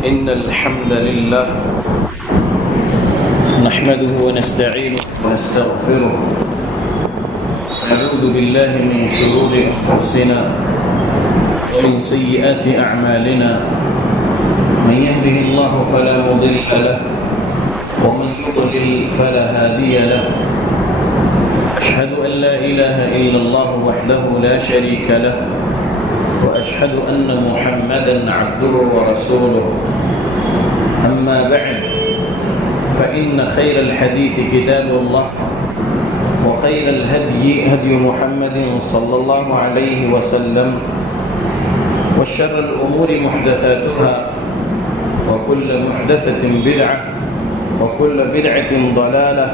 إن الحمد لله نحمده ونستعينه ونستغفره ونعوذ بالله من شرور أنفسنا ومن سيئات أعمالنا من يهده الله فلا مضل له ومن يضلل فلا هادي له أشهد أن لا إله إلا الله وحده لا شريك له وأشهد أن محمدًا عبده ورسوله أما بعد فإن خير الحديث كتاب الله وخير الهدي هدي محمد صلى الله عليه وسلم وشر الأمور محدثاتها وكل محدثة بدعة وكل بدعة ضلالة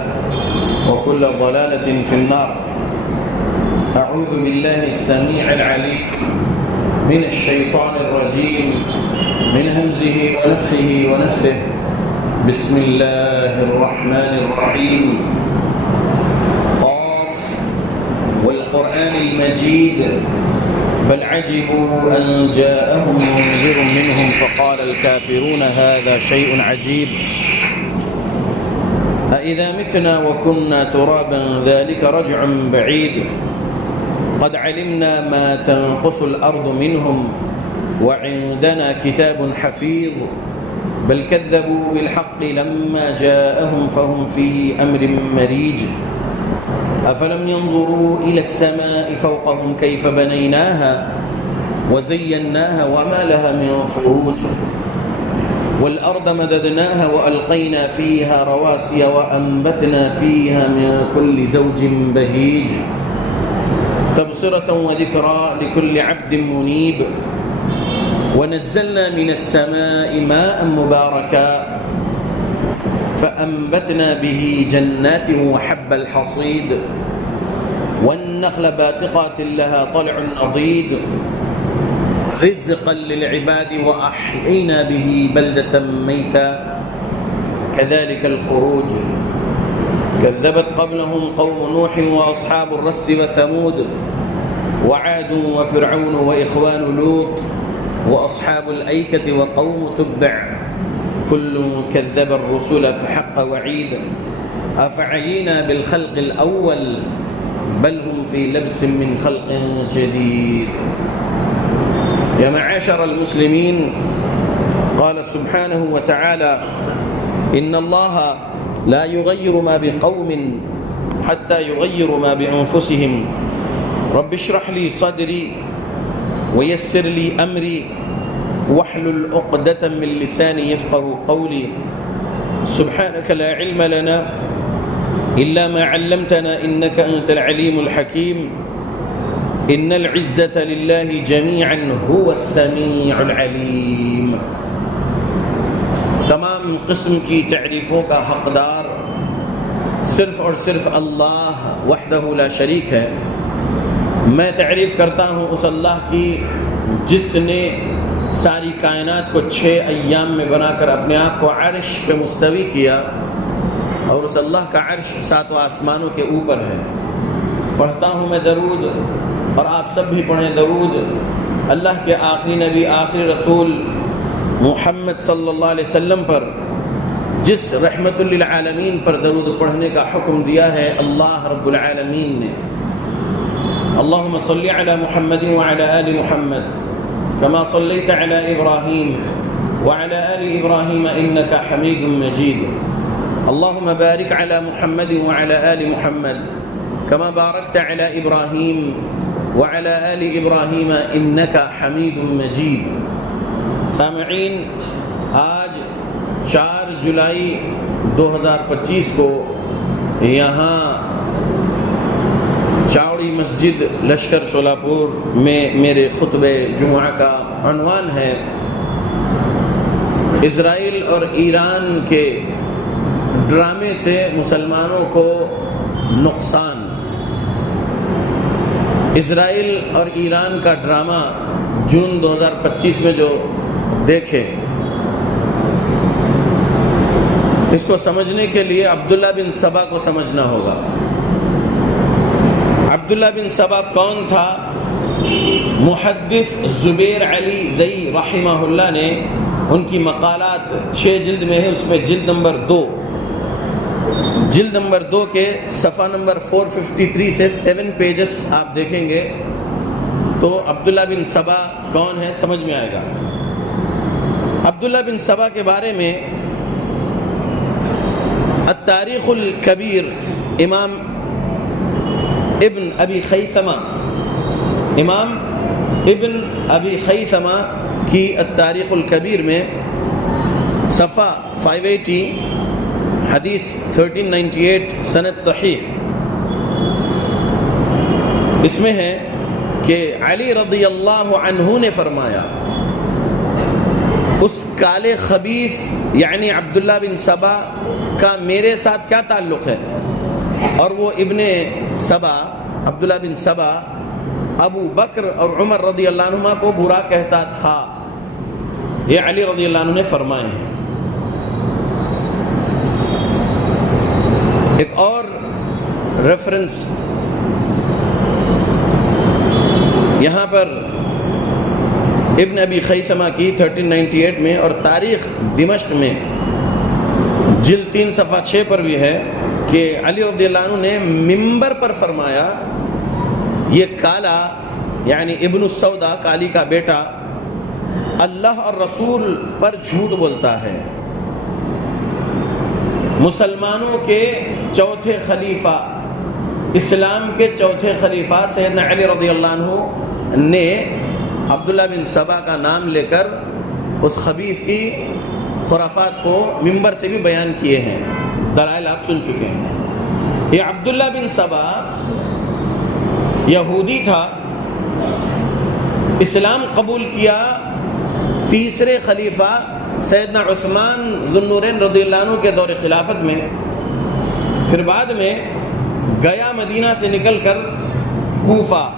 وكل ضلالة في النار. أعوذ بالله السميع العليم من الشيطان الرجيم من همزه ونفخه ونفثه. بسم الله الرحمن الرحيم. قاف والقرآن المجيد بل عجبوا أن جاءهم منذر منهم فقال الكافرون هذا شيء عجيب أإذا متنا وكنا ترابا ذلك رجع بعيد قد علمنا ما تنقص الأرض منهم وعندنا كتاب حفيظ بل كذبوا بالحق لما جاءهم فهم في أمر مريج أفلم ينظروا إلى السماء فوقهم كيف بنيناها وزيناها وما لها من فروج والأرض مددناها وألقينا فيها رواسي وأنبتنا فيها من كل زوج بهيج تبصرة وذكرى لكل عبد منيب ونزلنا من السماء ماء مباركا فأنبتنا به جنات وحب الحصيد والنخل باسقات لها طلع نضيد رزقا للعباد وأحيينا به بلدة ميتا كذلك الخروج كذبت قبلهم قوم نوح وأصحاب الرس وثمود وعاد وفرعون وإخوان لوط وأصحاب الأيكة وقوم تبع كل كذب الرسل فحق وعيد أفعينا بالخلق الأول بل هم في لبس من خلق جديد. يا معاشر المسلمين قال سبحانه وتعالى إن الله لا يغير ما بقوم حتى يغيروا ما بأنفسهم رب اشرح لي صدري ويسر لي أمري واحلل عقدة من لساني يفقه قولي سبحانك لا علم لنا إلا ما علمتنا إنك أنت العليم الحكيم إن العزة لله جميعا هو السميع العليم. تمام قسم کی تعریفوں کا حقدار صرف اور صرف اللہ وحدہ لا شریک ہے. میں تعریف کرتا ہوں اس اللہ کی جس نے ساری کائنات کو 6 ایام میں بنا کر اپنے آپ کو عرش پہ مستوی کیا اور اس اللہ کا عرش 7 آسمانوں کے اوپر ہے. پڑھتا ہوں میں درود اور آپ سب بھی پڑھیں درود اللہ کے آخری نبی آخری رسول محمد صلی اللہ علیہ وسلم پر جس رحمت للعالمین پر درود پڑھنے کا حکم دیا ہے اللہ رب العالمین نے. اللہم صلی علی محمد وعلی آل محمد كما صليت على إبراهيم وعلى آل إبراهيم إنك حميد مجيد. اللهم بارك على محمد وعلى آل محمد كما باركت على إبراهيم وعلى آل إبراهيم إنك حميد مجيد. سامعین آج 4 جولائی 2025 کو یہاں چاوڑی مسجد لشکر سولاپور میں میرے خطبہ جمعہ کا عنوان ہے اسرائیل اور ایران کے ڈرامے سے مسلمانوں کو نقصان. اسرائیل اور ایران کا ڈرامہ جون 2025 میں جو دیکھے اس کو سمجھنے کے لیے عبداللہ بن سبا کو سمجھنا ہوگا. عبداللہ بن سبا کون تھا؟ محدث زبیر علی زئی رحمہ اللہ نے ان کی مقالات 6 جلد میں ہے، اس میں جلد نمبر 2 کے صفحہ نمبر 453 سے 7 پیجز آپ دیکھیں گے تو عبداللہ بن سبا کون ہے سمجھ میں آئے گا۔ عبداللہ بن سبا کے بارے میں التاریخ الکبیر امام ابن ابی خیثمہ کی التاریخ الکبیر میں صفحہ 580 حدیث 1398 سند صحیح، اس میں ہے کہ علی رضی اللہ عنہ نے فرمایا اس کالے خبیث یعنی عبداللہ بن سبا کا میرے ساتھ کیا تعلق ہے، اور وہ ابن سبا عبداللہ بن سبا ابو بکر اور عمر رضی اللہ عنہما کو برا کہتا تھا، یہ علی رضی اللہ عنہ نے فرمائے ہیں۔ ایک اور ریفرنس یہاں پر ابن ابی خیثمہ کی 1398 میں اور تاریخ دمشق میں جلد 3 صفحہ 6 پر بھی ہے کہ علی رضی اللہ عنہ نے منبر پر فرمایا یہ کالا یعنی ابن السودا کالی کا بیٹا اللہ اور رسول پر جھوٹ بولتا ہے، مسلمانوں کے چوتھے خلیفہ اسلام کے چوتھے خلیفہ سیدنا علی رضی اللہ عنہ نے عبداللہ بن سبا کا نام لے کر اس خبیث کی خرافات کو منبر سے بھی بیان کیے ہیں، دلائل آپ سن چکے ہیں۔ یہ عبداللہ بن سبا یہودی تھا، اسلام قبول کیا تیسرے خلیفہ سیدنا عثمان ذو النورین رضی اللہ عنہ کے دور خلافت میں، پھر بعد میں گیا مدینہ سے نکل کر کوفہ،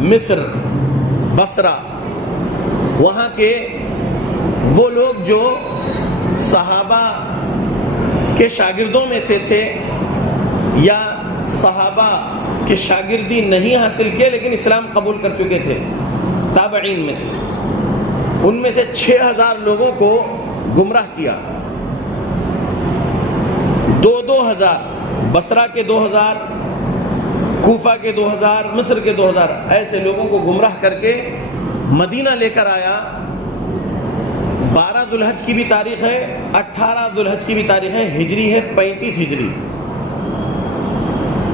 مصر، بصرہ، وہاں کے وہ لوگ جو صحابہ کے شاگردوں میں سے تھے یا صحابہ کی شاگردی نہیں حاصل کیے لیکن اسلام قبول کر چکے تھے تابعین میں سے، ان میں سے 6000 لوگوں کو گمراہ کیا، 2000 بصرہ کے 2000، کوفہ کے 2000، مصر کے 2000 ایسے لوگوں کو گمراہ کر کے مدینہ لے کر آیا۔ 12 ذو الحج کی بھی تاریخ ہے، 18 ذو الحج کی بھی تاریخ ہے، ہجری ہے 35 ہجری۔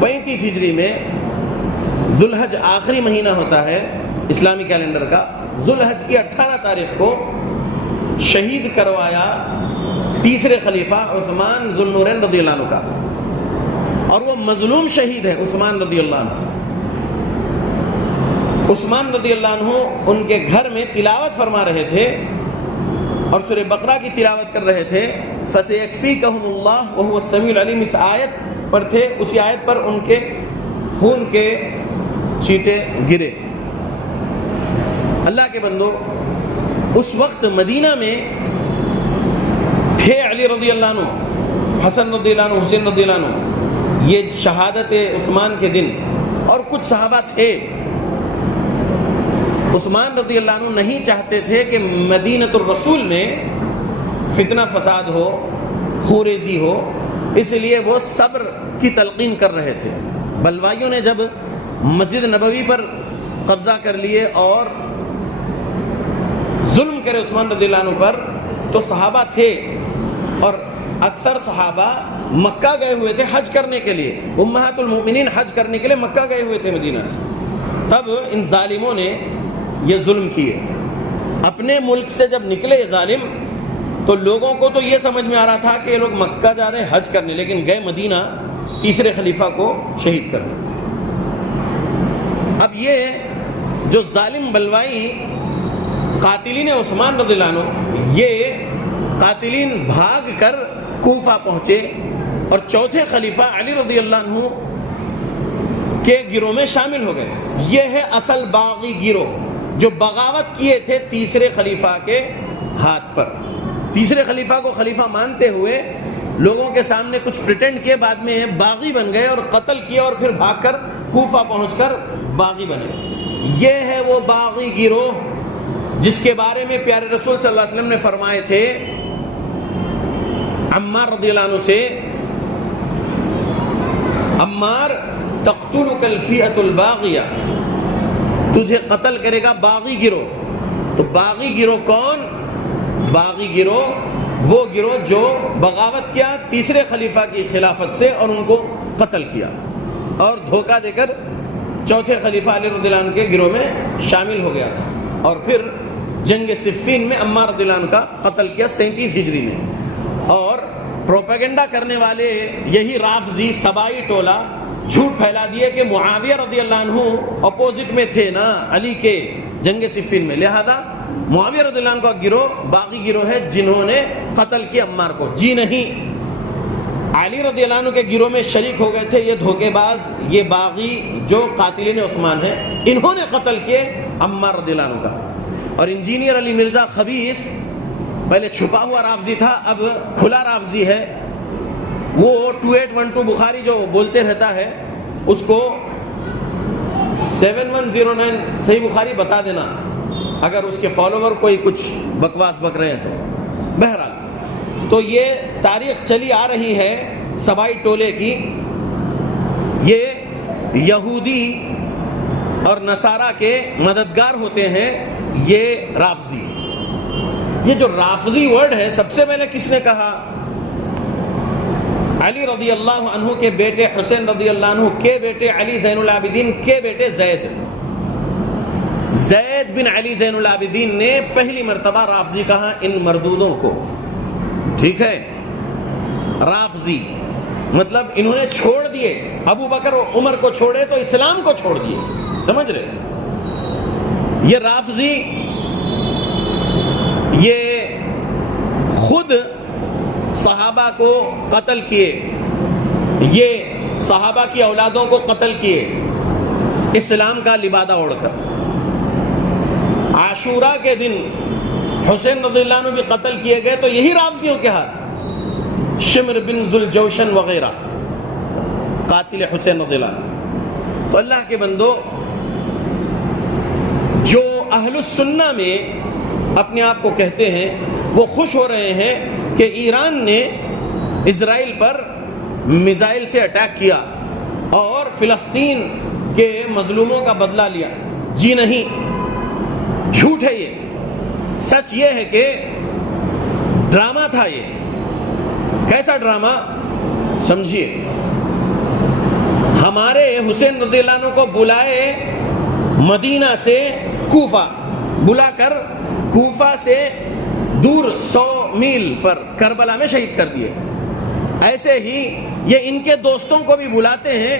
35 ہجری میں ذو الحج آخری مہینہ ہوتا ہے اسلامی کیلنڈر کا، ذو الحج کی 18 تاریخ کو شہید کروایا تیسرے خلیفہ عثمان ذو النورین رضی اللہ عنہ کا، اور وہ مظلوم شہید ہے عثمان رضی اللہ عنہ۔ عثمان رضی اللہ عنہ ان کے گھر میں تلاوت فرما رہے تھے اور سورہ بقرہ کی تلاوت کر رہے تھے، فَسَيَكْفِيكَهُمُ اللَّهُ وَهُوَ السَّمِيعُ الْعَلِيمُ، اس آیت پر تھے، اسی آیت پر ان کے خون کے چھینٹے گرے۔ اللہ کے بندو، اس وقت مدینہ میں تھے علی رضی اللہ عنہ، حسن رضی اللہ عنہ، حسین رضی اللہ عنہ، یہ شہادت عثمان کے دن، اور کچھ صحابہ تھے۔ عثمان رضی اللہ عنہ نہیں چاہتے تھے کہ مدینۃ الرسول میں فتنہ فساد ہو، خوریزی ہو، اس لیے وہ صبر کی تلقین کر رہے تھے۔ بلوائیوں نے جب مسجد نبوی پر قبضہ کر لیے اور ظلم کرے عثمان رضی اللہ عنہ پر، تو صحابہ تھے اور اکثر صحابہ مکہ گئے ہوئے تھے حج کرنے کے لیے، امہات المؤمنین حج کرنے کے لیے مکہ گئے ہوئے تھے مدینہ سے۔ تب ان ظالموں نے یہ ظلم کیے، اپنے ملک سے جب نکلے یہ ظالم تو لوگوں کو تو یہ سمجھ میں آ رہا تھا کہ یہ لوگ مکہ جا رہے ہیں حج کرنے، لیکن گئے مدینہ تیسرے خلیفہ کو شہید کرنے۔ اب یہ جو ظالم بلوائی قاتلین عثمان رضی اللہ عنہ، یہ قاتلین بھاگ کر کوفہ پہنچے اور چوتھے خلیفہ علی رضی اللہ عنہ کے گروہ میں شامل ہو گئے۔ یہ ہے اصل باغی گروہ جو بغاوت کیے تھے تیسرے خلیفہ کے ہاتھ پر۔ تیسرے خلیفہ کو خلیفہ مانتے ہوئے لوگوں کے سامنے کچھ پریٹینڈ کیے، بعد میں باغی بن گئے اور قتل کیے اور پھر بھاگ کر کوفہ پہنچ کر باغی بنے۔ یہ ہے وہ باغی گروہ جس کے بارے میں پیارے رسول صلی اللہ علیہ وسلم نے فرمائے تھے عمار رضی اللہ عنہ سے، عمار تقتلک الفئۃ الباغیہ، تجھے قتل کرے گا باغی گروہ۔ تو باغی گروہ کون؟ باغی گروہ وہ گروہ جو بغاوت کیا تیسرے خلیفہ کی خلافت سے اور ان کو قتل کیا اور دھوکہ دے کر چوتھے خلیفہ علی رضی اللہ عنہ کے گروہ میں شامل ہو گیا تھا، اور پھر جنگ صفین میں عمار رضی اللہ عنہ کا قتل کیا 37 ہجری میں۔ اور پروپیگنڈا کرنے والے یہی رافضی سبائی ٹولہ جھوٹ پھیلا دیے کہ معاویہ رضی اللہ عنہ اپوزٹ میں تھے نا علی کے جنگ صفین میں، لہذا معاویہ رضی اللہ عنہ کا گروہ باغی گروہ ہے جنہوں نے قتل کیا عمار کو۔ جی نہیں، علی رضی اللہ عنہ کے گروہ میں شریک ہو گئے تھے یہ دھوکے باز، یہ باغی جو قاتلین عثمان ہیں، انہوں نے قتل کیے عمار رضی اللہ عنہ کا۔ اور انجینئر علی مرزا خبیث پہلے چھپا ہوا رافضی تھا، اب کھلا رافضی ہے، وہ 2812 بخاری جو بولتے رہتا ہے اس کو 7109 صحیح بخاری بتا دینا اگر اس کے فالوور کوئی کچھ بکواس بک رہے ہیں تو۔ بہرحال تو یہ تاریخ چلی آ رہی ہے سبائی ٹولے کی، یہ یہودی اور نصارہ کے مددگار ہوتے ہیں یہ رافضی۔ یہ جو رافضی ورڈ ہے سب سے پہلے کس نے کہا؟ علی رضی اللہ عنہ کے بیٹے حسین رضی اللہ عنہ کے بیٹے علی زین العابدین کے بیٹے زید بن علی زین العابدین نے پہلی مرتبہ رافضی کہا ان مردودوں کو، ٹھیک ہے؟ رافضی مطلب انہوں نے چھوڑ دیے، ابو بکر و عمر کو چھوڑے تو اسلام کو چھوڑ دیے، سمجھ رہے؟ یہ رافضی یہ خود صحابہ کو قتل کیے، یہ صحابہ کی اولادوں کو قتل کیے اسلام کا لبادہ اوڑھ کر۔ عاشورہ کے دن حسین رضی اللہ عنہ بھی قتل کیے گئے تو یہی رافضیوں کے ہاتھ، شمر بن ذوالجوشن وغیرہ قاتل حسین رضی اللہ عنہ۔ تو اللہ کے بندو، جو اہل السنہ میں اپنے آپ کو کہتے ہیں وہ خوش ہو رہے ہیں کہ ایران نے اسرائیل پر میزائل سے اٹیک کیا اور فلسطین کے مظلوموں کا بدلہ لیا۔ جی نہیں، جھوٹ ہے یہ۔ سچ یہ ہے کہ ڈرامہ تھا یہ۔ کیسا ڈرامہ؟ سمجھیے، ہمارے حسین رضی اللہ عنہ کو بلائے مدینہ سے کوفہ، بلا کر کوفہ سے دور 100 میل پر کربلا میں شہید کر دیے۔ ایسے ہی یہ ان کے دوستوں کو بھی بلاتے ہیں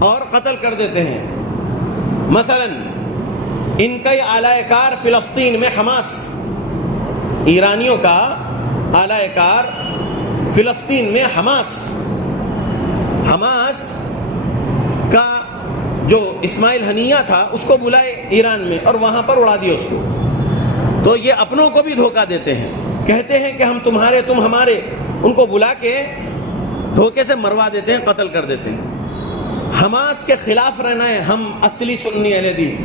اور قتل کر دیتے ہیں۔ مثلا ان کا اعلی کار فلسطین میں حماس، ایرانیوں کا اعلی کار فلسطین میں حماس کا جو اسماعیل ہنیہ تھا اس کو بلائے ایران میں اور وہاں پر اڑا دیا اس کو۔ تو یہ اپنوں کو بھی دھوکہ دیتے ہیں، کہتے ہیں کہ ہم تمہارے تم ہمارے، ان کو بلا کے دھوکے سے مروا دیتے ہیں، قتل کر دیتے ہیں۔ حماس کے خلاف رہنا ہے، ہم اصلی سنی اہل حدیث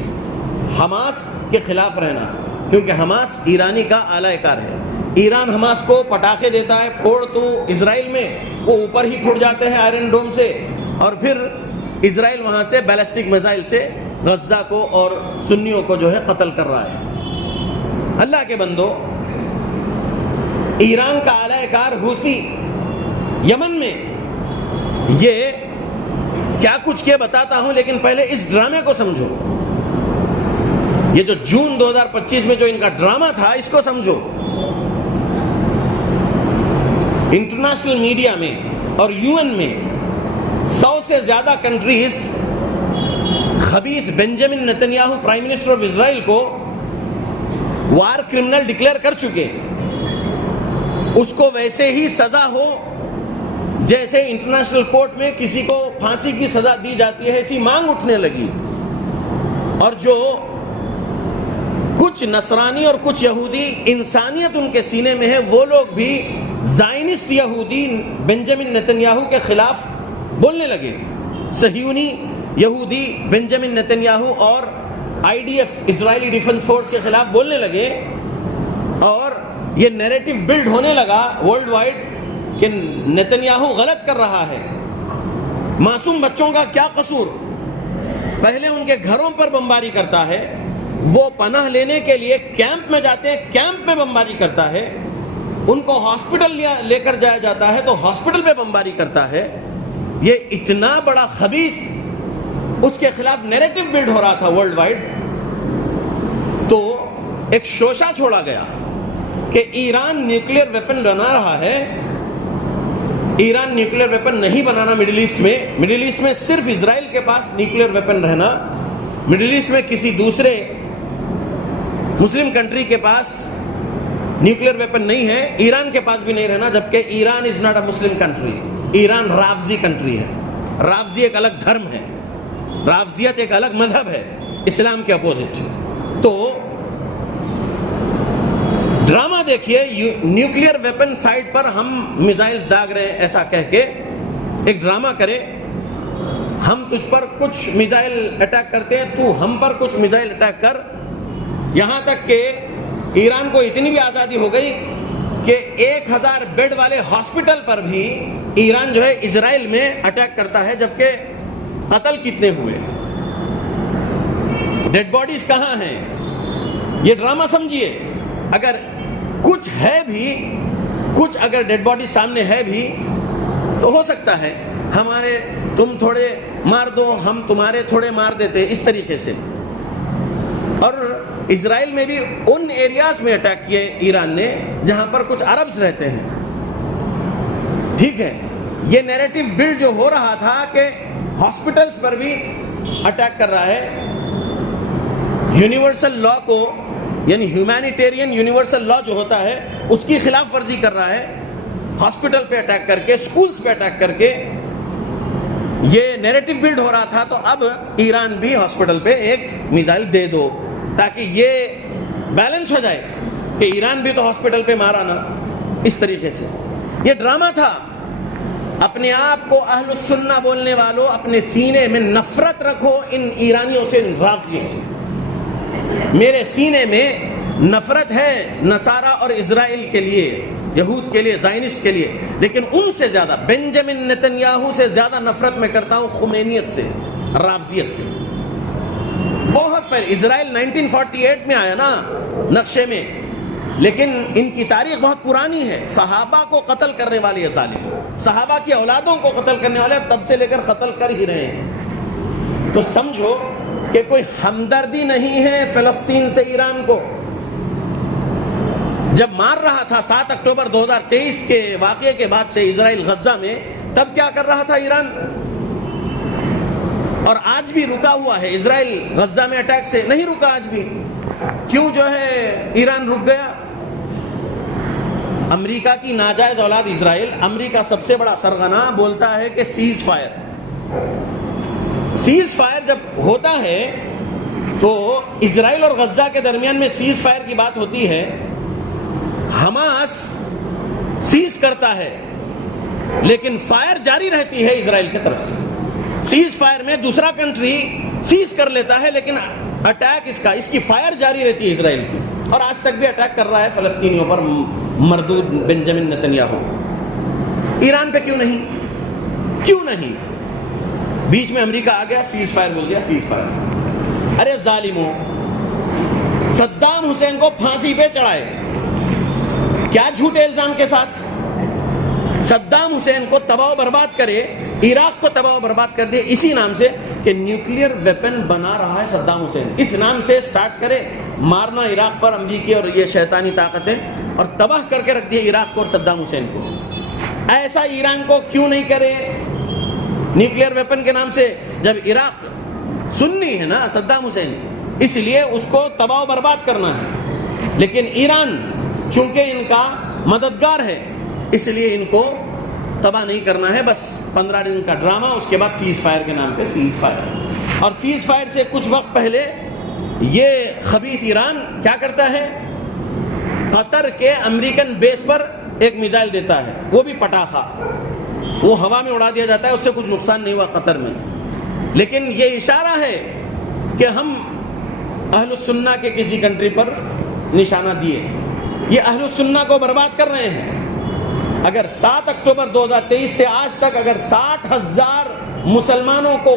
حماس کے خلاف رہنا، کیونکہ حماس ایرانی کا اعلی کار ہے۔ ایران حماس کو پٹاخے دیتا ہے، پھوڑ تو اسرائیل میں وہ اوپر ہی پھوٹ جاتے ہیں آئرن ڈوم سے، اور پھر اسرائیل وہاں سے بیلسٹک میزائل سے غزہ کو اور سنیوں کو جو ہے قتل کر رہا ہے۔ اللہ کے بندو، ایران کا اعلی کار حوثی یمن میں، یہ کیا کچھ کیا بتاتا ہوں، لیکن پہلے اس ڈرامے کو سمجھو۔ یہ جو جون 2025 میں جو ان کا ڈرامہ تھا اس کو سمجھو۔ انٹرنیشنل میڈیا میں اور UN میں 100 سے زیادہ کنٹریز خبیث Benjamin Netanyahu prime minister of Israel کو وار کرمنل ڈکلیئر کر چکے، اس کو ویسے ہی سزا ہو جیسے انٹرنیشنل کورٹ میں کسی کو پھانسی کی سزا دی جاتی ہے، ایسی مانگ اٹھنے لگی۔ اور جو کچھ نصرانی اور کچھ یہودی انسانیت ان کے سینے میں ہے، وہ لوگ بھی زائنسٹ یہودی بنجامن نتنیاہو کے خلاف بولنے لگے۔ صہیونی یہودی بنجامن نتنیاہو اور IDF اسرائیلی ڈیفنس فورس کے خلاف بولنے لگے اور یہ نیریٹو بلڈ ہونے لگا ورلڈ وائڈ کہ نتنیاہو غلط کر رہا ہے، معصوم بچوں کا کیا قصور؟ پہلے ان کے گھروں پر بمباری کرتا ہے، وہ پناہ لینے کے لیے کیمپ میں جاتے ہیں، کیمپ میں بمباری کرتا ہے، ان کو ہاسپٹل لے کر جایا جاتا ہے تو ہاسپٹل پہ بمباری کرتا ہے۔ یہ اتنا بڑا خبیث اس کے خلاف نیریٹو بلڈ ہو رہا تھا ورلڈ وائڈ، تو ایک شوشہ چھوڑا گیا کہ ایران نیوکلیر ویپن بنا رہا ہے۔ ایران نیوکلیر ویپن نہیں بنانا مڈل ایسٹ میں، مڈل ایسٹ میں صرف اسرائیل کے پاس نیوکلیر ویپن رہنا، مڈل ایسٹ میں کسی دوسرے مسلم کنٹری کے پاس نیوکلیر ویپن نہیں ہے، ایران کے پاس بھی نہیں رہنا، جبکہ Iran is not a Muslim country, Iran رافضی کنٹری ہے۔ رافضی ایک الگ دھرم ہے، رافضیت ایک الگ مذہب ہے، اسلام کے اپوزٹ۔ تو ڈرامہ دیکھیے، نیوکلیر ویپن سائٹ پر ہم میزائلز داغ رہے ہیں ایسا کہہ کے ایک ڈرامہ کرے، ہم تجھ پر کچھ میزائل اٹیک کرتے ہیں، تو ہم پر کچھ میزائل اٹیک کر، یہاں تک کہ ایران کو اتنی بھی آزادی ہو گئی کہ 1000 بیڈ والے ہاسپٹل پر بھی ایران جو ہے اسرائیل میں اٹیک کرتا ہے، جبکہ قتل کتنے ہوئے، ڈیڈ باڈیز کہاں ہیں؟ یہ ڈرامہ سمجھیے۔ اگر کچھ ہے بھی، کچھ اگر ڈیڈ باڈی سامنے ہے بھی تو ہو سکتا ہے ہمارے تم تھوڑے مار دو، ہم تمہارے تھوڑے مار دیتے، اس طریقے سے۔ اور اسرائیل میں بھی ان ایریاز میں اٹیک کیے ایران نے جہاں پر کچھ عربز رہتے ہیں، ٹھیک ہے۔ یہ نیریٹو بلڈ جو ہو رہا تھا کہ ہاسپٹلز پر بھی اٹیک کر رہا ہے، یونیورسل لا کو، یعنی ہیومینیٹیرین یونیورسل لا جو ہوتا ہے اس کی خلاف ورزی کر رہا ہے، ہاسپٹل پہ اٹیک کر کے، سکولز پہ اٹیک کر کے۔ یہ نیریٹو بلڈ ہو رہا تھا تو اب ایران بھی ہاسپٹل پہ ایک میزائل دے دو تاکہ یہ بیلنس ہو جائے کہ ایران بھی تو ہاسپٹل پہ مارا نا، اس طریقے سے۔ یہ ڈرامہ تھا۔ اپنے آپ کو اہل السنہ بولنے والوں اپنے سینے میں نفرت رکھو ان ایرانیوں سے، ان رافضیوں سے۔ میرے سینے میں نفرت ہے نصارہ اور اسرائیل کے لیے، یہود کے لیے، زائنسٹ کے لیے، لیکن ان سے زیادہ، بنجامن نتنیاہو سے زیادہ نفرت میں کرتا ہوں خمینیت سے، رافضیت سے۔ بہت پہلے اسرائیل 1948 میں آیا نا نقشے میں، لیکن ان کی تاریخ بہت پرانی ہے۔ صحابہ کو قتل کرنے والے یہ ظالم، صحابہ کی اولادوں کو قتل کرنے والے تب سے لے کر قتل کر ہی رہے ہیں۔ تو سمجھو کہ کوئی ہمدردی نہیں ہے فلسطین سے ایران کو۔ جب مار رہا تھا 7 اکتوبر 2023 کے واقعے کے بعد سے اسرائیل غزہ میں، تب کیا کر رہا تھا ایران؟ اور آج بھی رکا ہوا ہے اسرائیل غزہ میں اٹیک سے، نہیں رکا آج بھی۔ کیوں جو ہے ایران رک گیا؟ امریکہ کی ناجائز اولاد اسرائیل، امریکہ سب سے بڑا سرغنہ، بولتا ہے کہ سیز فائر۔ سیز فائر جب ہوتا ہے تو اسرائیل اور غزہ کے درمیان میں سیز فائر کی بات ہوتی ہے، حماس سیز کرتا ہے لیکن فائر جاری رہتی ہے اسرائیل کی طرف سے۔ سیز فائر میں دوسرا کنٹری سیز کر لیتا ہے لیکن اٹیک اس کی فائر جاری رہتی ہے اسرائیل کی، اور آج تک بھی اٹیک کر رہا ہے فلسطینیوں پر مردود بنجامن نتنیاہو۔ ایران پہ کیوں نہیں؟ بیچ میں امریکہ آ گیا، سیز فائر بول دیا، سیز فائر۔ ارے ظالموں، صدام حسین کو پھانسی پہ چڑھائے، کیا جھوٹے الزام کے ساتھ؟ صدام حسین کو تباہ و برباد کرے، عراق کو تباہ و برباد کر دے اسی نام سے کہ نیوکلیر ویپن بنا رہا ہے صدام حسین، اس نام سے سٹارٹ کرے مارنا عراق پر امریکی اور یہ شیطانی طاقتیں، اور تباہ کر کے رکھ دیے عراق کو اور صدام حسین کو۔ ایسا ایران کو کیوں نہیں کرے نیوکلیر ویپن کے نام سے؟ جب عراق سنی ہے نا صدام حسین، اس لیے اس کو تباہ و برباد کرنا ہے، لیکن ایران چونکہ ان کا مددگار ہے اس لیے ان کو تباہ نہیں کرنا ہے، بس 15 دن کا ڈرامہ، اس کے بعد سیز فائر کے نام پہ سیز فائر۔ اور سیز فائر سے کچھ وقت پہلے یہ خبیث ایران کیا کرتا ہے؟ قطر کے امریکن بیس پر ایک میزائل دیتا ہے، وہ بھی پٹاخہ، وہ ہوا میں اڑا دیا جاتا ہے، اس سے کچھ نقصان نہیں ہوا قطر میں، لیکن یہ اشارہ ہے کہ ہم اہل السنہ کے کسی کنٹری پر نشانہ دیے. یہ اہل السنہ کو برباد کر رہے ہیں. اگر 7 اکتوبر 2023 سے آج تک اگر 60,000 مسلمانوں کو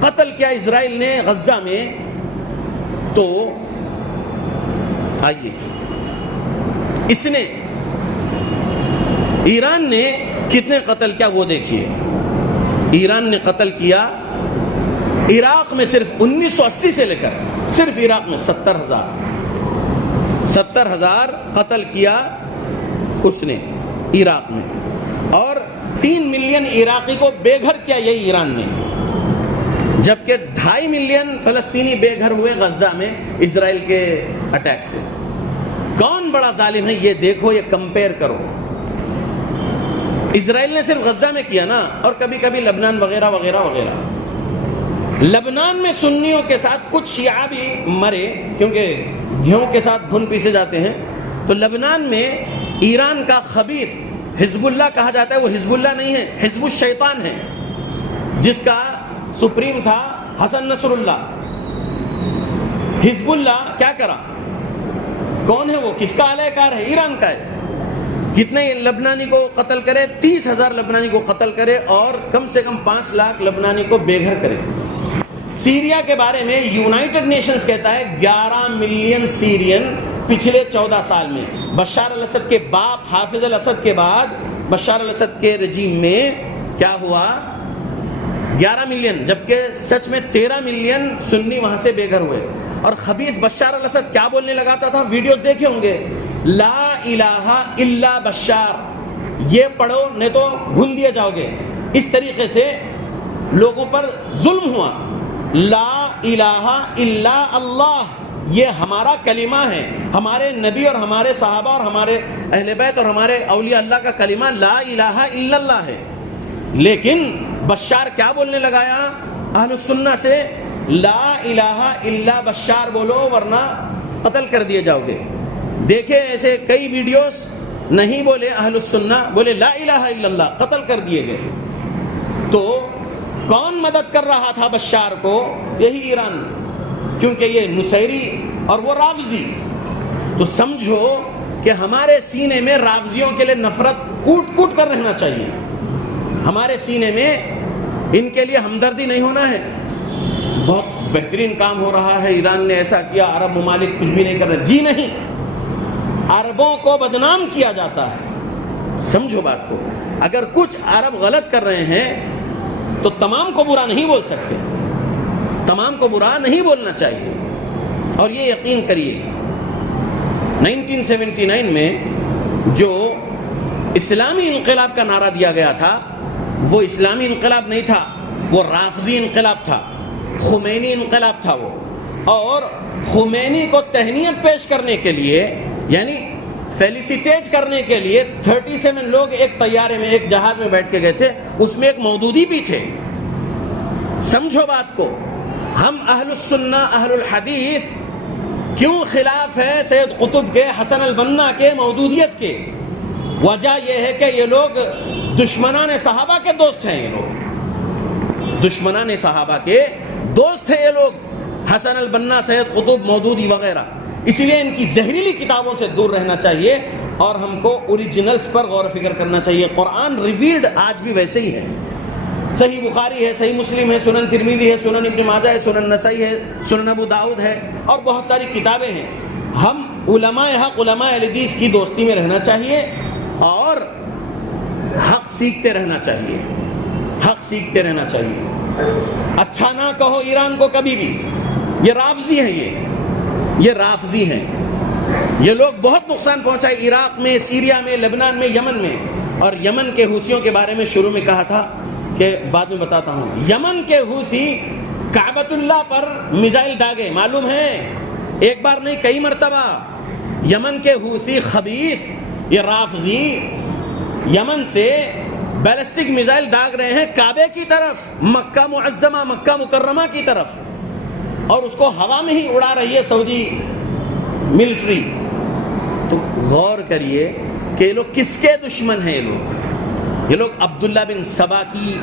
قتل کیا اسرائیل نے غزہ میں, تو آئیے اس نے ایران نے کتنے قتل کیا وہ دیکھیے. ایران نے قتل کیا عراق میں صرف 1980 سے لے کر صرف عراق میں 70,000 قتل کیا اس نے عراق میں, اور 3 ملین عراقی کو بے گھر کیا یہی ایران نے, جبکہ 2.5 ملین فلسطینی بے گھر ہوئے غزہ میں اسرائیل کے اٹیک سے. کون بڑا ظالم ہے یہ دیکھو, یہ کمپیئر کرو. اسرائیل نے صرف غزہ میں کیا نا, اور کبھی کبھی لبنان وغیرہ وغیرہ وغیرہ. لبنان میں سنیوں کے ساتھ کچھ شیعہ بھی مرے کیونکہ گھیوں کے ساتھ گھن پیسے جاتے ہیں. تو لبنان میں ایران کا خبیث حزب اللہ کہا جاتا ہے, وہ حزب اللہ نہیں ہے, حزب الشیطان ہے, جس کا سپریم تھا حسن نصر اللہ. حزب اللہ کیا کرا, کون ہے وہ, کس کا اعلی کار ہے, ایران کا ہے. کتنے لبنانی کو قتل کرے, 30,000 لبنانی کو قتل کرے, اور کم سے کم 5 لاکھ لبنانی کو بے گھر کرے. سیریا کے بارے میں یونائٹڈ نیشنز کہتا ہے 11 ملین سیرین پچھلے 14 سال میں. بشار الاسد کے باپ حافظ الاسد کے بعد بشار الاسد کے رجیم میں کیا ہوا, 11 ملین, جبکہ سچ میں 13 ملین سنی وہاں سے بے گھر ہوئے. اور خبیث بشار الاسد کیا بولنے لگاتا تھا, ویڈیوز دیکھے ہوں گے, لا الہ الا بشار, یہ پڑھو نہیں تو بھون دیے جاؤ گے. اس طریقے سے لوگوں پر ظلم ہوا. لا الہ الا اللہ, یہ ہمارا کلمہ ہے, ہمارے نبی اور ہمارے صحابہ اور ہمارے اہل بیت اور ہمارے اولیاء اللہ کا کلمہ لا الہ الا اللہ ہے. لیکن بشار کیا بولنے لگایا اہل السنہ سے, لا الہ الا بشار بولو ورنہ قتل کر دیے جاؤ گے. دیکھیں ایسے کئی ویڈیوز, نہیں بولے اہل السنہ, بولے لا الہ الا اللہ, قتل کر دیے گئے. تو کون مدد کر رہا تھا بشار کو, یہی ایران, کیونکہ یہ نصیری اور وہ رافضی. تو سمجھو کہ ہمارے سینے میں رافضیوں کے لیے نفرت کوٹ کوٹ کر رہنا چاہیے. ہمارے سینے میں ان کے لیے ہمدردی نہیں ہونا ہے. بہت بہترین کام ہو رہا ہے, ایران نے ایسا کیا, عرب ممالک کچھ بھی نہیں کر رہے. جی نہیں, عربوں کو بدنام کیا جاتا ہے. سمجھو بات کو, اگر کچھ عرب غلط کر رہے ہیں تو تمام کو برا نہیں بول سکتے, تمام کو برا نہیں بولنا چاہیے. اور یہ یقین کریے 1979 میں جو اسلامی انقلاب کا نعرہ دیا گیا تھا, وہ اسلامی انقلاب نہیں تھا, وہ رافضی انقلاب تھا, خمینی انقلاب تھا وہ. اور خمینی کو تہنیت پیش کرنے کے لیے, یعنی فیلیسیٹیٹ کرنے کے لیے 37 لوگ ایک طیارے میں, ایک جہاز میں بیٹھ کے گئے تھے, اس میں ایک مودودی بھی تھے. سمجھو بات کو. ہم اہل السنہ اہل الحدیث کیوں خلاف ہے سید قطب کے, حسن البنا کے, مودودیت کے؟ وجہ یہ ہے کہ یہ لوگ دشمنان صحابہ کے دوست ہیں. یہ لوگ دشمنان صحابہ کے دوست ہیں, یہ لوگ حسن البنا, سید قطب, مودودی وغیرہ. اسی لیے ان کی زہریلی کتابوں سے دور رہنا چاہیے, اور ہم کو اوریجنلز پر غور و فکر کرنا چاہیے. قرآن ریویلڈ آج بھی ویسے ہی ہے. صحیح بخاری ہے, صحیح مسلم ہے, سنن ترمذی ہے, سنن ابن ماجہ ہے, سنن نسائی ہے, سنن ابو داؤد ہے, اور بہت ساری کتابیں ہیں. ہم علماء حق, علماء اہل حدیث کی دوستی میں رہنا چاہیے, اور حق سیکھتے رہنا چاہیے, حق سیکھتے رہنا چاہیے. اچھا نہ کہو ایران کو کبھی بھی, یہ رافضی ہیں, یہ رافضی ہیں. یہ لوگ بہت نقصان پہنچائے عراق میں, سیریا میں, لبنان میں, یمن میں. اور یمن کے حوثیوں کے بارے میں شروع میں کہا تھا کہ بعد میں بتاتا ہوں. یمن کے حوثی کعبۃ اللہ پر میزائل داغے, معلوم ہے, ایک بار نہیں کئی مرتبہ. یمن کے حوثی خبیث, یہ رافضی, یمن سے بیلسٹک میزائل داغ رہے ہیں کعبے کی طرف, مکہ معظمہ, مکہ مکرمہ کی طرف, اور اس کو ہوا میں ہی اڑا رہی ہے سعودی ملٹری. تو غور کریے کہ یہ لوگ کس کے دشمن ہیں. یہ لوگ عبداللہ بن سبا کی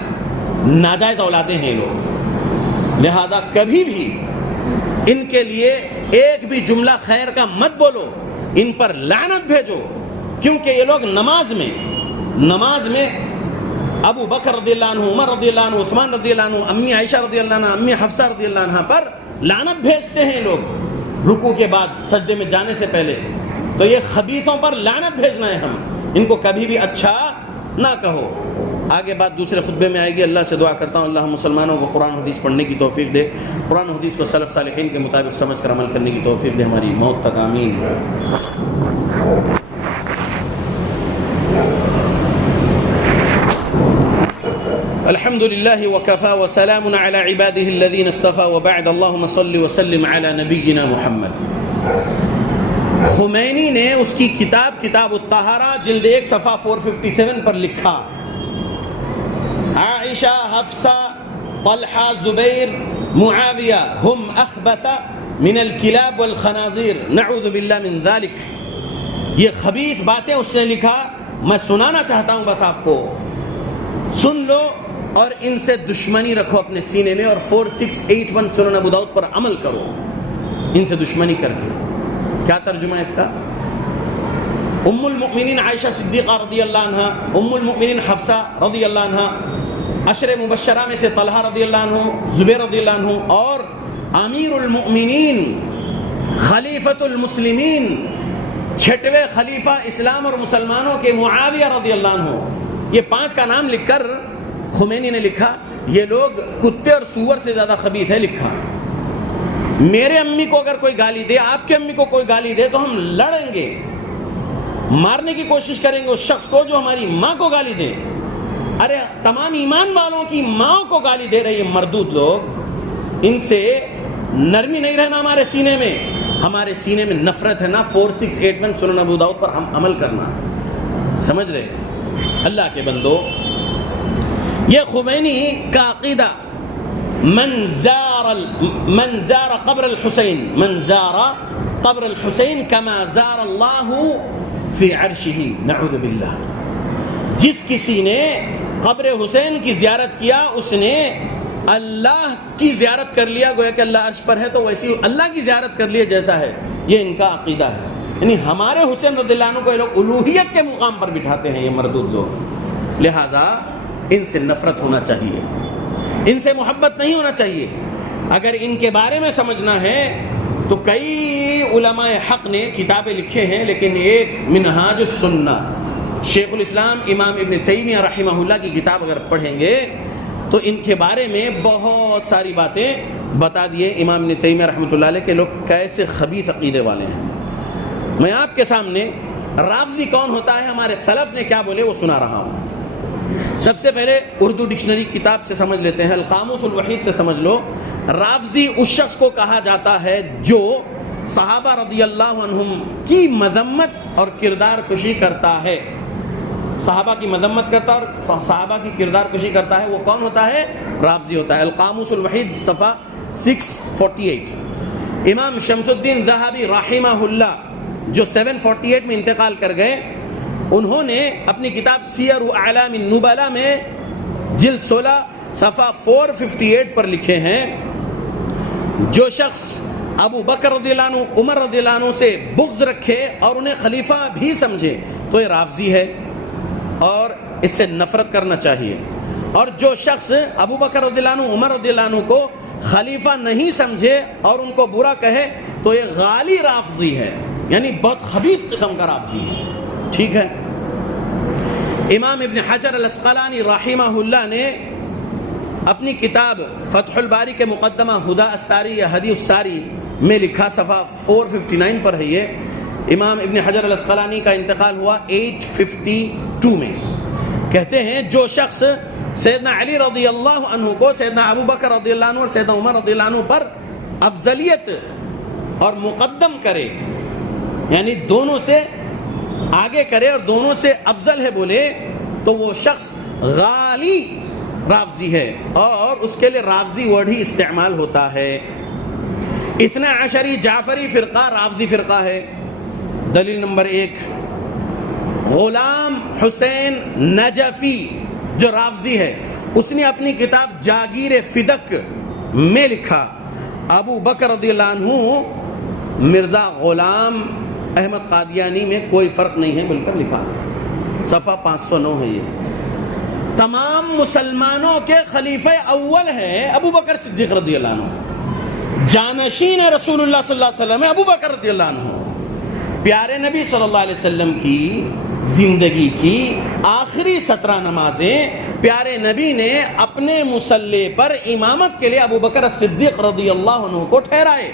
ناجائز اولادیں ہیں یہ لوگ. لہذا کبھی بھی ان کے لیے ایک بھی جملہ خیر کا مت بولو، ان پر لعنت بھیجو، کیونکہ یہ لوگ نماز میں ابو بکر رضی اللہ عنہ، عمر رضی اللہ عنہ، عثمان رضی اللہ عنہ، امی عائشہ رضی اللہ عنہ، امی حفصہ رضی اللہ عنہ پر لعنت بھیجتے ہیں لوگ رکوع کے بعد، سجدے میں جانے سے پہلے. تو یہ خبیثوں پر لعنت بھیجنا ہے، ہم ان کو کبھی بھی اچھا نہ کہو. آگے بات دوسرے خطبے میں آئے گی. اللہ سے دعا کرتا ہوں اللہ مسلمانوں کو قرآن حدیث پڑھنے کی توفیق دے، قرآن حدیث کو سلف صالحین کے مطابق سمجھ کر عمل کرنے کی توفیق دے ہماری موت تک. آمین. الحمد لله وكفى وسلام على عباده الذين اصطفى وبعد اللهم صل وسلم على نبينا محمد. خمینی نے اس کی کتاب الطہارہ جلد 1 صفحہ 457 پر لکھا: عائشہ، حفصہ، طلحہ، زبیر، معاویہ ہم اخبث من الکلاب والخنازیر نعوذ باللہ من ذلک. یہ خبیث باتیں اس نے لکھا، میں سنانا چاہتا ہوں، بس آپ کو سن لو اور ان سے دشمنی رکھو اپنے سینے میں، اور 4681 سنن ابو داؤد پر عمل کرو ان سے دشمنی کر کے. کیا ترجمہ ہے اس کا؟ ام المؤمنین عائشہ صدیقہ رضی اللہ عنہ، ام المؤمنین حفصہ رضی اللہ عنہ، عشر مبشرہ میں سے طلحہ رضی اللہ عنہ، زبیر رضی اللہ عنہ، اور امیر المؤمنین خلیفۃ المسلمین، چھٹویں خلیفہ اسلام اور مسلمانوں کے معاویہ رضی اللہ عنہ. یہ 5 کا نام لکھ کر خمینی نے لکھا یہ لوگ کتے اور سور سے زیادہ خبیث ہے. لکھا میرے امی کو اگر کوئی گالی دے، آپ کے امی کو کوئی گالی دے تو ہم لڑیں گے، مارنے کی کوشش کریں گے اس شخص کو جو ہماری ماں کو گالی دے. ارے تمام ایمان والوں کی ماں کو گالی دے رہے ہیں مردود لوگ، ان سے نرمی نہیں رہنا ہمارے سینے میں نفرت ہے نا. 4681 سنن ابو داؤد پر ہم عمل کرنا. سمجھ رہے اللہ کے بندو؟ یہ خمینی کا عقیدہ من زار قبر الحسین کما زار اللہ فی عرشہ نعوذ باللہ. جس کسی نے قبر حسین کی زیارت کیا اس نے اللہ کی زیارت کر لیا، گویا کہ اللہ عرش پر ہے تو ویسی اللہ کی زیارت کر لیا جیسا ہے. یہ ان کا عقیدہ ہے. یعنی ہمارے حسین رضی اللہ عنہ کو یہ لوگ الوہیت کے مقام پر بٹھاتے ہیں، یہ مردود لوگ. لہذا ان سے نفرت ہونا چاہیے، ان سے محبت نہیں ہونا چاہیے. اگر ان کے بارے میں سمجھنا ہے تو کئی علماء حق نے کتابیں لکھے ہیں، لیکن ایک منہاج السنہ شیخ الاسلام امام ابن تیمیہ رحمہ اللہ کی کتاب اگر پڑھیں گے تو ان کے بارے میں بہت ساری باتیں بتا دیے امام ابن تیمیہ رحمۃ اللہ علیہ کہ لوگ کیسے خبیث عقیدے والے ہیں. میں آپ کے سامنے رافضی کون ہوتا ہے، ہمارے سلف نے کیا بولے وہ سنا رہا ہوں. سب سے پہلے اردو ڈکشنری کتاب سے سمجھ لیتے ہیں، القاموس الوحید سے سمجھ لو. رافضی اس شخص کو کہا جاتا ہے جو صحابہ رضی اللہ عنہم کی مذمت اور کردار کشی کرتا ہے. صحابہ کی مذمت کرتا ہے اور صحابہ کی کردار کشی کرتا ہے، وہ کون ہوتا ہے؟ رافضی ہوتا ہے. القاموس الوحید صفحہ 648. امام شمس الدین ذہبی رحمہ اللہ جو 748 میں انتقال کر گئے، انہوں نے اپنی کتاب سیر اعلام النبلاء میں جلد 16 صفحہ 458 پر لکھے ہیں جو شخص ابو بکر رضی اللہ عنہ، عمر رضی اللہ عنہ سے بغض رکھے اور انہیں خلیفہ بھی سمجھے تو یہ رافضی ہے اور اس سے نفرت کرنا چاہیے. اور جو شخص ابو بکر رضی اللہ عنہ، عمر رضی اللہ عنہ کو خلیفہ نہیں سمجھے اور ان کو برا کہے تو یہ غالی رافضی ہے، یعنی بہت خبیث قسم کا رافضی ہے. ٹھیک ہے. امام ابن حجر الاسقلانی رحمہ اللہ نے اپنی کتاب فتح الباری کے مقدمہ ہدا الساری یا ہدی الساری میں لکھا، صفحہ 459 پر ہے یہ. امام ابن حجر الاسقلانی کا انتقال ہوا 852 میں. کہتے ہیں جو شخص سیدنا علی رضی اللہ عنہ کو سیدنا ابو بکر رضی اللہ عنہ اور سیدنا عمر رضی اللہ عنہ پر افضلیت اور مقدم کرے، یعنی دونوں سے آگے کرے اور دونوں سے افضل ہے بولے، تو وہ شخص غالی رافضی ہے اور اس کے لیے رافضی ورڈ ہی استعمال ہوتا ہے. اثنا عشری جعفری فرقہ رافضی فرقہ ہے. دلیل نمبر 1 غلام حسین نجفی جو رافضی ہے، اس نے اپنی کتاب جاگیر فدق میں لکھا ابو بکر رضی اللہ عنہ مرزا غلام احمد قادیانی میں کوئی فرق نہیں ہے بول کر لکھا، صفحہ 509 ہے یہ۔ تمام مسلمانوں کے خلیفہ اول ہے ابو بکر صدیق رضی اللہ عنہ، جانشین رسول اللہ صلی اللہ علیہ وسلم ابو بکر رضی اللہ عنہ۔ پیارے نبی صلی اللہ علیہ وسلم کی زندگی کی آخری 17 نمازیں پیارے نبی نے اپنے مصلی پر امامت کے لیے ابو بکر صدیق رضی اللہ عنہ کو ٹھہرائے۔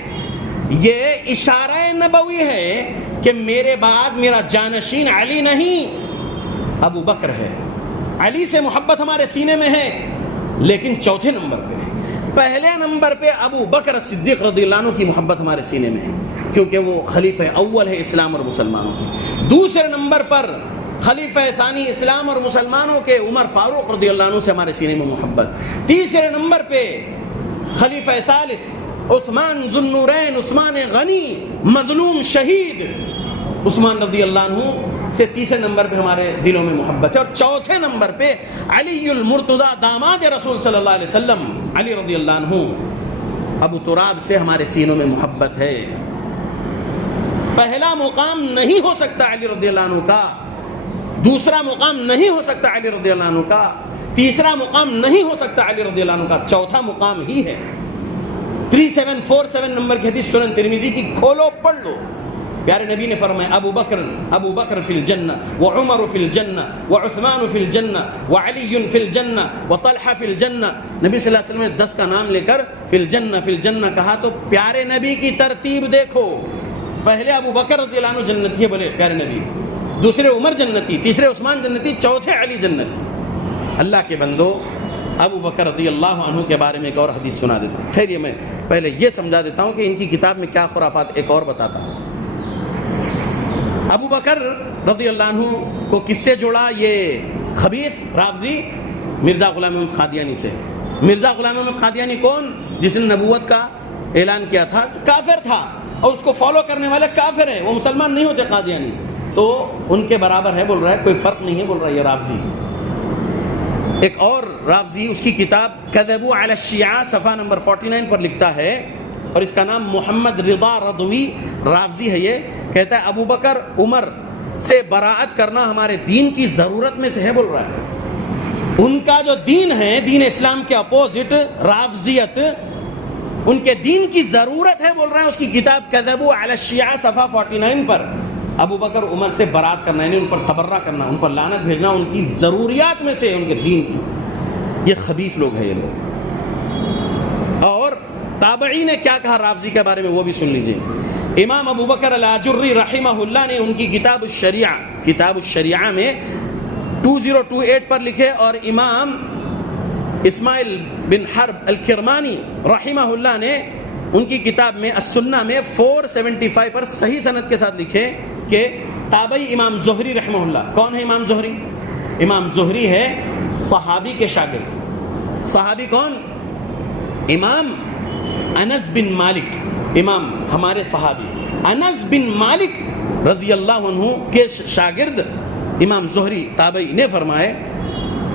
یہ اشارہ نبوی ہے کہ میرے بعد میرا جانشین علی نہیں ابو بکر ہے۔ علی سے محبت ہمارے سینے میں ہے، لیکن چوتھے نمبر پہ، پہلے نمبر پہ ابو بکر صدیق رضی اللہ عنہ کی محبت ہمارے سینے میں ہے، کیونکہ وہ خلیفہ اول ہے اسلام اور مسلمانوں کے۔ دوسرے نمبر پر خلیفہ ثانی اسلام اور مسلمانوں کے عمر فاروق رضی اللہ عنہ سے ہمارے سینے میں محبت۔ تیسرے نمبر پہ خلیفہ ثالث عثمان ذو النورین، عثمان غنی، مظلوم شہید عثمان رضی اللہ عنہ سے تیسرے نمبر پہ ہمارے دلوں میں محبت ہے۔ اور چوتھے نمبر پہ علی المرتضی داماد رسول صلی اللہ علیہ وسلم علی رضی اللہ عنہ ابو تراب سے ہمارے سینوں میں محبت ہے۔ پہلا مقام نہیں ہو سکتا علی رضی اللہ عنہ کا، دوسرا مقام نہیں ہو سکتا علی رضی اللہ عنہ کا، تیسرا مقام نہیں ہو سکتا علی رضی اللہ عنہ کا، چوتھا مقام ہی ہے۔ 3747 نمبر کی حدیث سنن ترمذی کی کھولو پڑھ لو، پیارے نبی نے فرمایا ابو بکر فی الجنہ وعمر فی الجنہ وعثمان فی الجنہ وعلی فی الجنہ وطلحہ فی الجنہ۔ نبی صلی اللہ علیہ وسلم نے 10 کا نام لے کر فی الجنہ کہا، تو پیارے نبی کی ترتیب دیکھو، پہلے ابو بکر رضی اللہ عنہ جنتی ہے بولے پیارے نبی، دوسرے عمر جنتی، تیسرے عثمان جنتی، چوتھے علی جنتی۔ اللہ کے بندو، ابو بکر رضی اللہ عنہ کے بارے میں ایک اور حدیث سنا دیتا ہوں۔ ٹھہریے، میں پہلے یہ سمجھا دیتا ہوں کہ ان کی کتاب میں کیا خرافات، ایک اور بتاتا ہوں۔ ابو بکر رضی اللہ عنہ کو کس سے جوڑا؟ یہ خبیث رافضی مرزا غلام احمد قادیانی سے۔ مرزا غلام احمد قادیانی کون؟ جس نے نبوت کا اعلان کیا تھا، کافر تھا، اور اس کو فالو کرنے والے کافر ہیں، وہ مسلمان نہیں ہوتے قادیانی، تو ان کے برابر ہے بول رہا ہے، کوئی فرق نہیں ہے بول رہا ہے یہ رافضی۔ ایک اور رافضی، اس کی کتاب کذبوا علی الشیعہ صفحہ نمبر 49 پر لکھتا ہے، اور اس کا نام محمد رضا رضوی رافضی ہے، یہ کہتا ہے ابو بکر عمر سے براعت کرنا ہمارے دین کی ضرورت میں سے ہے بول رہا ہے۔ ان کا جو دین ہے، دین اسلام کے اپوزٹ رافضیت، ان کے دین کی ضرورت ہے بول رہا ہے۔ اس کی کتاب کذبوا علی الشیعہ صفحہ 49 پر ابو بکر عمر سے برات کرنا، یعنی ان پر تبرہ کرنا، ان پر لعنت بھیجنا ان کی ضروریات میں سے، ان کے دین کی۔ یہ خبیث لوگ ہیں یہ لوگ۔ اور تابعی نے کیا کہا رافضی کے بارے میں وہ بھی سن لیجئے۔ امام ابو بکر الاجری رحمہ اللہ نے ان کی کتاب الشریعہ میں 2028 پر لکھے، اور امام اسماعیل بن حرب الکرمانی رحمہ اللہ نے ان کی کتاب میں السنہ میں 475 پر صحیح سند کے ساتھ لکھے کہ تابعی امام زہری رحمہ اللہ۔ کون ہے امام زہری؟ امام زہری ہے صحابی کے شاگرد۔ صحابی کون؟ امام انس بن مالک، امام ہمارے صحابی انس بن مالک رضی اللہ عنہ کے شاگرد امام زہری تابعی نے فرمائے،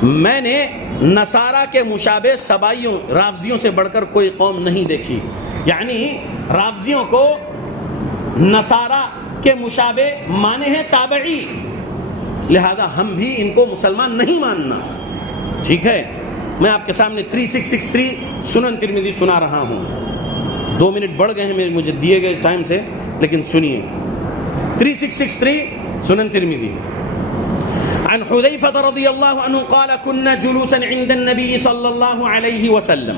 میں نے نصارہ کے مشابہ سبائیوں رافضیوں سے بڑھ کر کوئی قوم نہیں دیکھی، یعنی رافضیوں کو نصارہ کے مشابہ مانے ہیں تابعی، لہذا ہم بھی ان کو مسلمان نہیں ماننا۔ ٹھیک ہے، میں آپ کے سامنے 3663 سنن ترمذی سنا رہا ہوں، 2 منٹ بڑھ گئے ہیں مجھے دیے گئے ٹائم سے، لیکن سنیے 3663 سنن ترمذی۔ عن حذیفہ رضی اللہ عنہ قال كنا جلوسا عند النبي صلی اللہ علیہ وسلم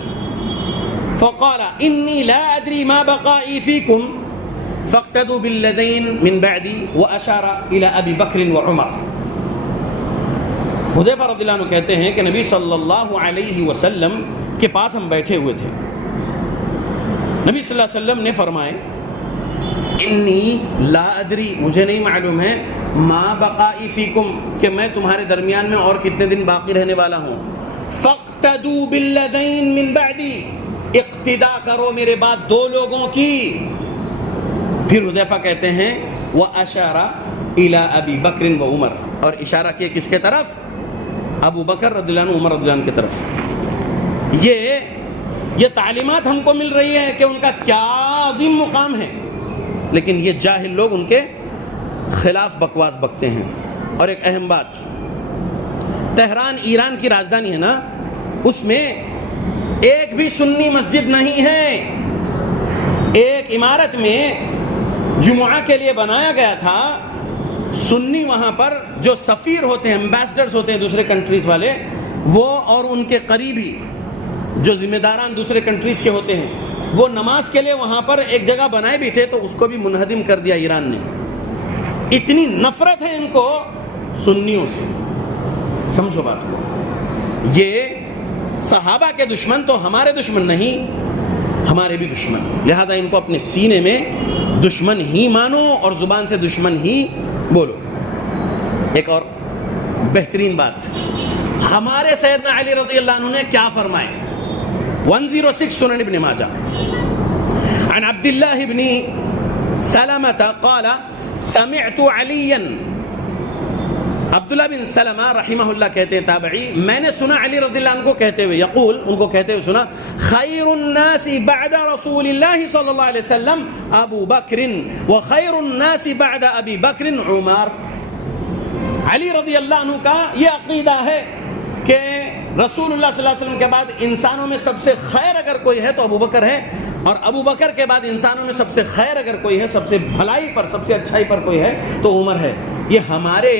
فقال انی لا ادری ما بقائی فیکم فاقتدوا بالذین من بعدی واشار الى ابی بکر وعمر۔ حذیفہ رضی اللہ عنہ کہتے ہیں کہ نبی صلی اللہ علیہ وسلم کے پاس ہم بیٹھے ہوئے تھے، نبی صلی اللہ علیہ وسلم نے فرمائے انی لا ادری، مجھے نہیں معلوم ہے، ما بقائی فیکم، کہ میں تمہارے درمیان میں اور کتنے دن باقی رہنے والا ہوں، فاقتدوا بالذین من بعدی، اقتدا کرو میرے بعد 2 لوگوں کی۔ پھر حذیفہ کہتے ہیں واشار الی ابی بکر و عمر، اور اشارہ کیا کس کے طرف؟ ابو بکر رضی اللہ عنہ، عمر رضی اللہ عنہ کی طرف۔ یہ تعلیمات ہم کو مل رہی ہے کہ ان کا کیا عظیم مقام ہے، لیکن یہ جاہل لوگ ان کے خلاف بکواس بکتے ہیں۔ اور ایک اہم بات، تہران ایران کی راجدھانی ہے نا، اس میں ایک بھی سنی مسجد نہیں ہے۔ ایک عمارت میں جمعہ کے لیے بنایا گیا تھا، سنی وہاں پر جو سفیر ہوتے ہیں، امبیسڈرز ہوتے ہیں دوسرے کنٹریز والے، وہ اور ان کے قریبی جو ذمہ داران دوسرے کنٹریز کے ہوتے ہیں، وہ نماز کے لیے وہاں پر ایک جگہ بنائے بھی تھے، تو اس کو بھی منہدم کر دیا ایران نے۔ اتنی نفرت ہے ان کو سنیوں سے، سمجھو بات کو۔ یہ صحابہ کے دشمن تو ہمارے دشمن نہیں، ہمارے بھی دشمن، لہذا ان کو اپنے سینے میں دشمن ہی مانو اور زبان سے دشمن ہی بولو۔ ایک اور بہترین بات، ہمارے سیدنا علی رضی اللہ عنہ نے کیا فرمائے؟ 106 سنن ابن ماجہ، عن عبد اللہ بن سلمۃ قال سمعت علیا، عبداللہ بن سلمہ رحمہ اللہ کہتے ہیں تابعی، میں نے سنا علی رضی اللہ عنہ کو کہتے ہوئے، یقول، ان کو کہتے ہوئے سنا، خیر الناس بعد رسول اللہ صلی اللہ علیہ وسلم ابو بکر وخیر الناس بعد ابی بکر عمر۔ علی رضی اللہ عنہ کا یہ عقیدہ ہے کہ رسول اللہ صلی اللہ علیہ وسلم کے بعد انسانوں میں سب سے خیر اگر کوئی ہے تو ابو بکر ہے، اور ابو بکر کے بعد انسانوں میں سب سے خیر اگر کوئی ہے، سب سے بھلائی پر، سب سے اچھائی پر کوئی ہے تو عمر ہے۔ یہ ہمارے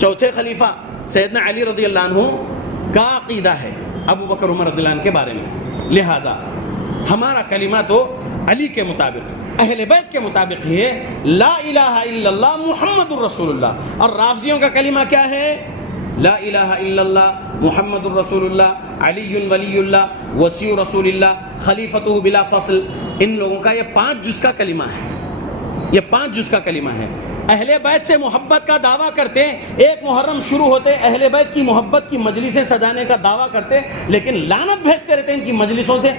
چوتھے خلیفہ سیدنا علی رضی اللہ عنہ کا عقیدہ ہے ابو بکر عمر رضی اللہ عنہ کے بارے میں۔ لہذا ہمارا کلمہ تو علی کے مطابق، اہل بیت کے مطابق ہی ہے، لا الہ الا اللہ محمد الرسول اللہ۔ اور رافضیوں کا کلمہ کیا ہے؟ لا الہ الا اللہ محمد الرسول اللہ علی ولی اللہ وسیع رسول اللہ خلیفتہ بلا فصل۔ ان لوگوں کا یہ 5 جز کا کلمہ ہے، یہ 5 جز کا کلمہ ہے۔ اہل بیت سے محبت کا دعویٰ کرتے، ایک محرم شروع ہوتے اہل بیت کی محبت کی مجلسیں سجانے کا دعویٰ کرتے، لیکن لعنت بھیجتے رہتے ان کی مجلسوں سے۔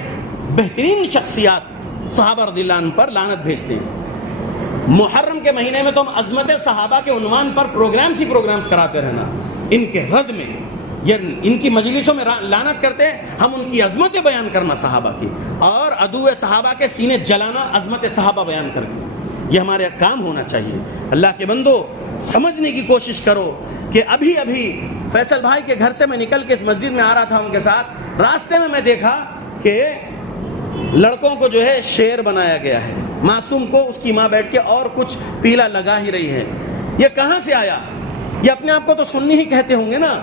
بہترین شخصیات صحابہ رضی اللہ عنہ پر لعنت بھیجتے ہیں۔ محرم کے مہینے میں تو ہم عظمت صحابہ کے عنوان پر پروگرامز ہی پروگرامز کراتے رہنا، ان کے رد میں، یہ ان کی مجلسوں میں لعنت کرتے ہیں، ہم ان کی عظمتیں بیان کرنا صحابہ کی، اور عدو صحابہ کے سینے جلانا عظمت صحابہ بیان کر کے، یہ ہمارے کام ہونا چاہیے۔ اللہ کے بندو، سمجھنے کی کوشش کرو کہ ابھی فیصل بھائی کے گھر سے میں نکل کے اس مسجد میں آ رہا تھا ان کے ساتھ، راستے میں دیکھا کہ لڑکوں کو جو ہے شیر بنایا گیا ہے، معصوم کو اس کی ماں بیٹھ کے اور کچھ پیلا لگا ہی رہی ہے۔ یہ کہاں سے آیا؟ یہ اپنے آپ کو تو سنی ہی کہتے ہوں گے نا۔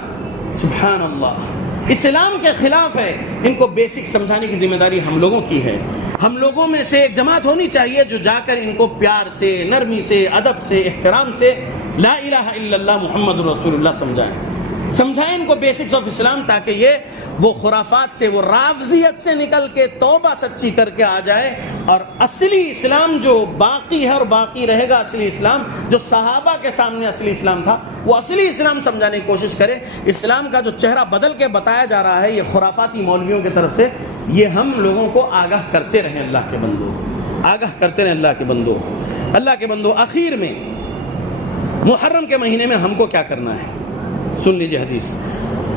سبحان اللہ، اسلام کے خلاف ہے۔ ان کو بیسک سمجھانے کی ذمہ داری ہم لوگوں کی ہے۔ ہم لوگوں میں سے ایک جماعت ہونی چاہیے جو جا کر ان کو پیار سے، نرمی سے، ادب سے، احترام سے لا الہ الا اللہ محمد رسول اللہ سمجھائیں ان کو بیسکس آف اسلام، تاکہ یہ وہ خرافات سے، وہ رافضیت سے نکل کے توبہ سچی کر کے آ جائے، اور اصلی اسلام جو باقی ہے اور باقی رہے گا، اصلی اسلام جو صحابہ کے سامنے اصلی اسلام تھا، وہ اصلی اسلام سمجھانے کی کوشش کرے۔ اسلام کا جو چہرہ بدل کے بتایا جا رہا ہے یہ خرافاتی مولویوں کی طرف سے، یہ ہم لوگوں کو آگاہ کرتے رہیں۔ اللہ کے بندو، آگاہ کرتے رہیں اللہ کے بندو۔ اللہ کے بندو، آخر میں محرم کے مہینے میں ہم کو کیا کرنا ہے؟ سن لیجئے حدیث،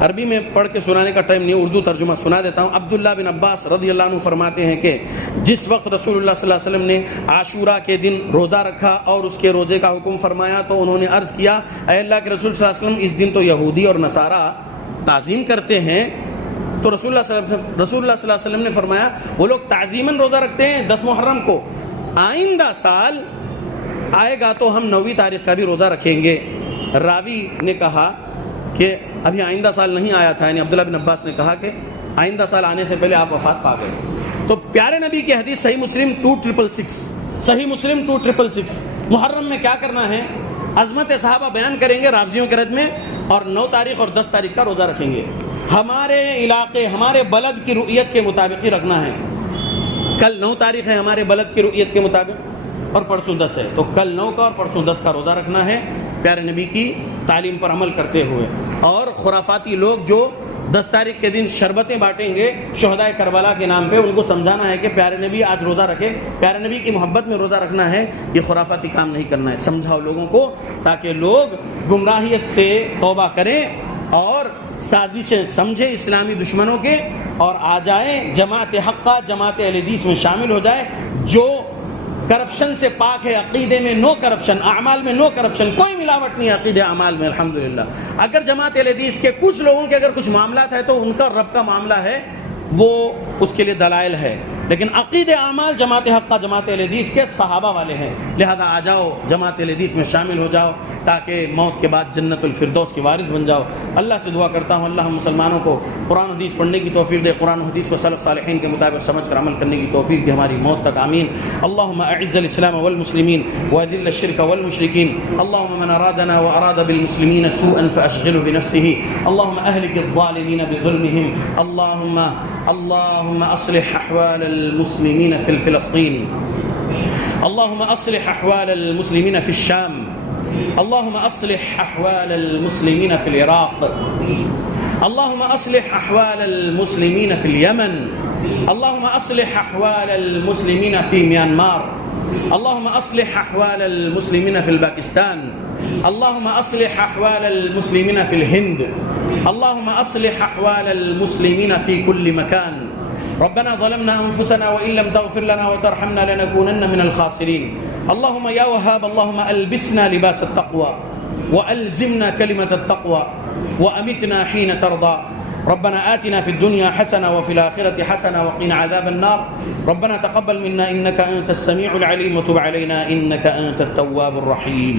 عربی میں پڑھ کے سنانے کا ٹائم نہیں، اردو ترجمہ سنا دیتا ہوں۔ عبداللہ بن عباس رضی اللہ عنہ فرماتے ہیں کہ جس وقت رسول اللہ صلی اللہ علیہ وسلم نے عاشورہ کے دن روزہ رکھا اور اس کے روزے کا حکم فرمایا تو انہوں نے عرض کیا، اے اللہ کے رسول صلی اللہ علیہ وسلم، اس دن تو یہودی اور نصارہ تعظیم کرتے ہیں۔ تو رسول اللہ صلی اللہ علیہ وسلم نے فرمایا وہ لوگ تعظیماً روزہ رکھتے ہیں 10 محرم کو، آئندہ سال آئے گا تو ہم 9 تاریخ کا بھی روزہ رکھیں گے۔ راوی نے کہا کہ ابھی آئندہ سال نہیں آیا تھا، یعنی عبداللہ بن عباس نے کہا کہ آئندہ سال آنے سے پہلے آپ وفات پا گئے۔ تو پیارے نبی کی حدیث صحیح مسلم 2666، صحیح مسلم 2666، محرم میں کیا کرنا ہے؟ عظمت صحابہ بیان کریں گے رافضیوں کے رد میں، اور 9 تاریخ اور 10 تاریخ کا روزہ رکھیں گے۔ ہمارے علاقے، ہمارے بلد کی رؤیت کے مطابق ہی رکھنا ہے۔ کل 9 تاریخ ہے ہمارے بلد کی رؤیت کے مطابق، اور پرسوں 10 ہے، تو کل 9 کا اور پرسوں 10 کا روزہ رکھنا ہے پیارے نبی کی تعلیم پر عمل کرتے ہوئے۔ اور خرافاتی لوگ جو 10 تاریخ کے دن شربتیں بانٹیں گے شہدائے کربلا کے نام پہ، ان کو سمجھانا ہے کہ پیارے نبی آج روزہ رکھے، پیارے نبی کی محبت میں روزہ رکھنا ہے، یہ خرافاتی کام نہیں کرنا ہے۔ سمجھاؤ لوگوں کو تاکہ لوگ گمراہیت سے توبہ کریں اور سازشیں سمجھے اسلامی دشمنوں کے، اور آ جائیں جماعت حقہ، جماعت اہل حدیث میں شامل ہو جائے۔ جو کرپشن سے پاک ہے، عقیدے میں نو کرپشن، اعمال میں نو کرپشن، کوئی ملاوٹ نہیں ہے عقیدے اعمال میں الحمدللہ۔ اگر جماعت اہل حدیث کے کچھ لوگوں کے اگر کچھ معاملات ہے تو ان کا رب کا معاملہ ہے، وہ اس کے لیے دلائل ہے، لیکن عقیدے اعمال جماعت حق کا، جماعت اہل حدیث کے صحابہ والے ہیں، لہذا آ جاؤ جماعت اہل حدیث میں شامل ہو جاؤ تاکہ موت کے بعد جنت الفردوس کے وارث بن جاؤ۔ اللہ سے دعا کرتا ہوں اللہ ہم مسلمانوں کو قرآن حدیث پڑھنے کی توفیق دے، قرآن حدیث کو سلف صالحین کے مطابق سمجھ کر عمل کرنے کی توفیق دے ہماری موت تک، آمین۔ اللہم اعز الاسلام والمسلمین واذل الشرک والمشرکین، اللہم من ارادنا واراد بالمسلمین سوءا فاشغله بنفسه، اللہم اہلک الظالمین بظلمهم، اللہم اصلح احوال المسلمین فی فلسطین، اللہم اصلح احوال المسلمین فی الشام، اللہم اصلح احوال المسلمین فی العراق، اللہم اصلح احوال المسلمین فی الیمن، اللہم اصلح احوال المسلمین فی میانمار، اللہم اصلح احوال المسلمین فی الپاکستان، اللہم اصلح احوال المسلمین فی الہند، اللہم اصلح احوال المسلمین فی کل مکان۔ ربنا ظلمنا انفسنا وان لم تغفر لنا وترحمنا لنكونن من الخاسرين، اللهم يا وهاب اللهم البسنا لباس التقوى والزمنا كلمة التقوى وامتنا حين ترضى، ربنا آتنا في الدنيا حسنة وفي الآخرة حسنة وقنا عذاب النار، ربنا تقبل منا إنك أنت السميع العليم وتب علينا إنك أنت التواب الرحيم۔